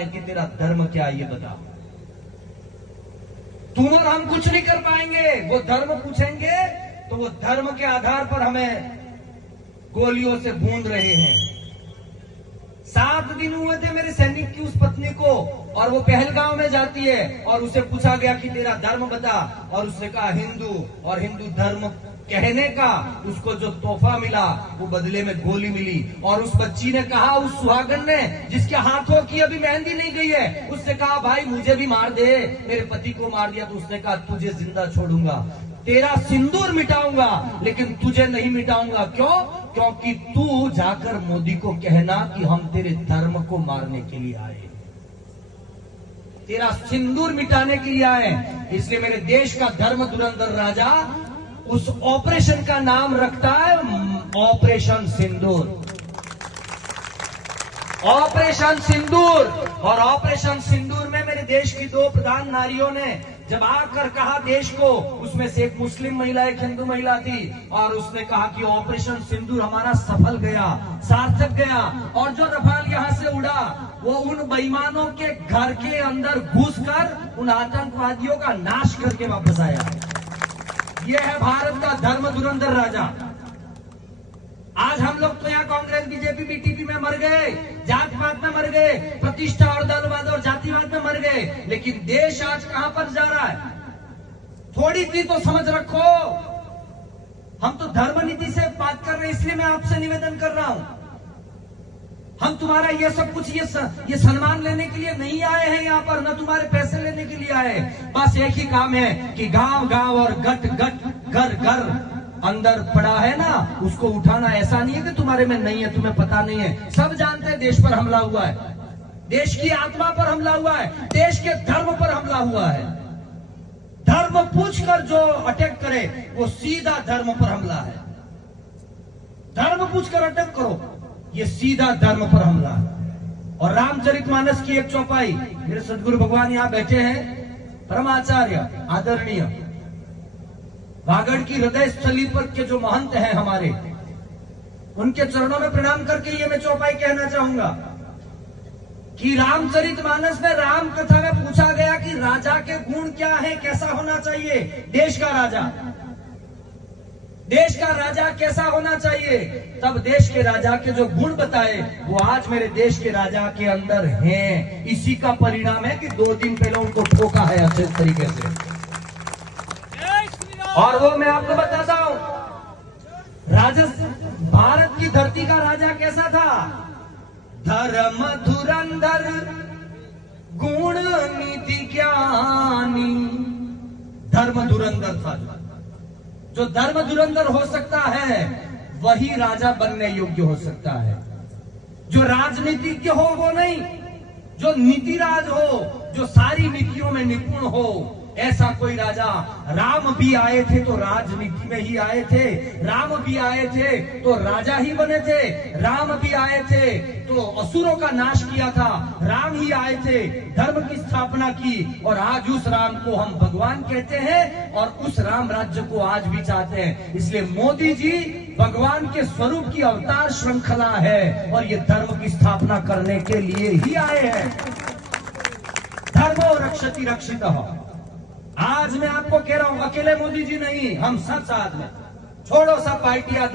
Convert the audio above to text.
हैं कि तेरा धर्म क्या है ये बता। तुम और हम कुछ नहीं कर पाएंगे, वो धर्म पूछेंगे तो वो धर्म के आधार पर हमें गोलियों से भून रहे हैं। 7 दिन हुए थे मेरे सैनिक की उस पत्नी को, और वो पहलगांव में जाती है और उसे पूछा गया कि तेरा धर्म बता, और उसने कहा हिंदू, और हिंदू धर्म कहने का उसको जो तोहफा मिला वो बदले में गोली मिली। और उस बच्ची ने कहा, उस सुहागन ने जिसके हाथों की अभी मेहंदी नहीं गई है, उसने कहा भाई मुझे भी मार दे, मेरे पति को मार दिया। तो उसने कहा तुझे जिंदा छोड़ूंगा, तेरा सिंदूर मिटाऊंगा, लेकिन तुझे नहीं मिटाऊंगा। क्यों? क्योंकि तू जाकर मोदी को कहना कि हम तेरे धर्म को मारने के लिए आए, तेरा सिंदूर मिटाने के लिए आए। इसलिए मेरे देश का धर्म धुरंधर राजा उस ऑपरेशन का नाम रखता है ऑपरेशन सिंदूर। ऑपरेशन सिंदूर। और ऑपरेशन सिंदूर में मेरे देश की 2 प्रधान नारियों ने जब आकर कहा देश को, उसमें से एक मुस्लिम महिला एक हिंदू महिला थी, और उसने कहा कि ऑपरेशन सिंदूर हमारा सफल गया, सार्थक गया, और जो रफाल यहां से उड़ा वो उन बेईमानों के घर के अंदर घुसकर उन आतंकवादियों का नाश करके वापस आया। यह है भारत का धर्म धुरंधर राजा। आज हम लोग तो यहाँ कांग्रेस बीजेपी बीटीपी में मर गए, जात पात में मर गए, प्रतिष्ठा और दलवाद और जातिवाद में मर गए, लेकिन देश आज कहां पर जा रहा है? थोड़ी सी तो समझ रखो। हम तो धर्म नीति से बात कर रहे हैं, इसलिए मैं आपसे निवेदन कर रहा हूं। हम तुम्हारा ये सब कुछ ये सम्मान लेने के लिए नहीं आए हैं यहाँ पर, न तुम्हारे पैसे लेने के लिए आए। बस एक ही काम है कि गांव गांव और गट गट घर घर अंदर पड़ा है ना, उसको उठाना। ऐसा नहीं है कि तुम्हारे में नहीं है, तुम्हें पता नहीं है, सब जानते हैं देश पर हमला हुआ है, देश की आत्मा पर हमला हुआ है, देश के धर्म पर हमला हुआ है। धर्म पूछकर जो अटैक करे वो सीधा धर्म पर हमला है। धर्म पूछकर अटैक करो, ये सीधा धर्म पर हमला है। और रामचरितमानस की एक चौपाई, मेरे सदगुरु भगवान यहां बैठे हैं, परमाचार्य आदरणीय वागड़ की हृदय स्थली पर के जो महंत हैं हमारे, उनके चरणों में प्रणाम करके ये मैं चौपाई कहना चाहूंगा कि रामचरितमानस में राम कथा में पूछा गया कि राजा के गुण क्या है, कैसा होना चाहिए देश का राजा, देश का राजा कैसा होना चाहिए। तब देश के राजा के जो गुण बताए वो आज मेरे देश के राजा के अंदर हैं। इसी का परिणाम है कि 2 दिन पहले उनको ठोका है अच्छे तरीके से। और वो मैं आपको बताता हूं, भारत की धरती का राजा कैसा था? धर्म धुरंधर गुण नीति ज्ञानी, धर्म धुरंधर था। जो धर्म धुरंधर हो सकता है वही राजा बनने योग्य हो सकता है। जो राजनीतिज्ञ हो वो नहीं, जो नीतिराज हो, जो सारी नीतियों में निपुण हो, ऐसा कोई राजा। राम भी आए थे तो राजनीति में ही आए थे, राम भी आए थे तो राजा ही बने थे, राम भी आए थे तो असुरों का नाश किया था, राम ही आए थे, धर्म की स्थापना की, और आज उस राम को हम भगवान कहते हैं और उस राम राज्य को आज भी चाहते हैं। इसलिए मोदी जी भगवान के स्वरूप की अवतार श्रृंखला है और ये धर्म की स्थापना करने के लिए ही आए हैं। धर्मो रक्षति रक्षितः। आज मैं आपको कह रहा हूं, अकेले मोदी जी नहीं, हम सब साथ में। छोड़ो सब पार्टियां।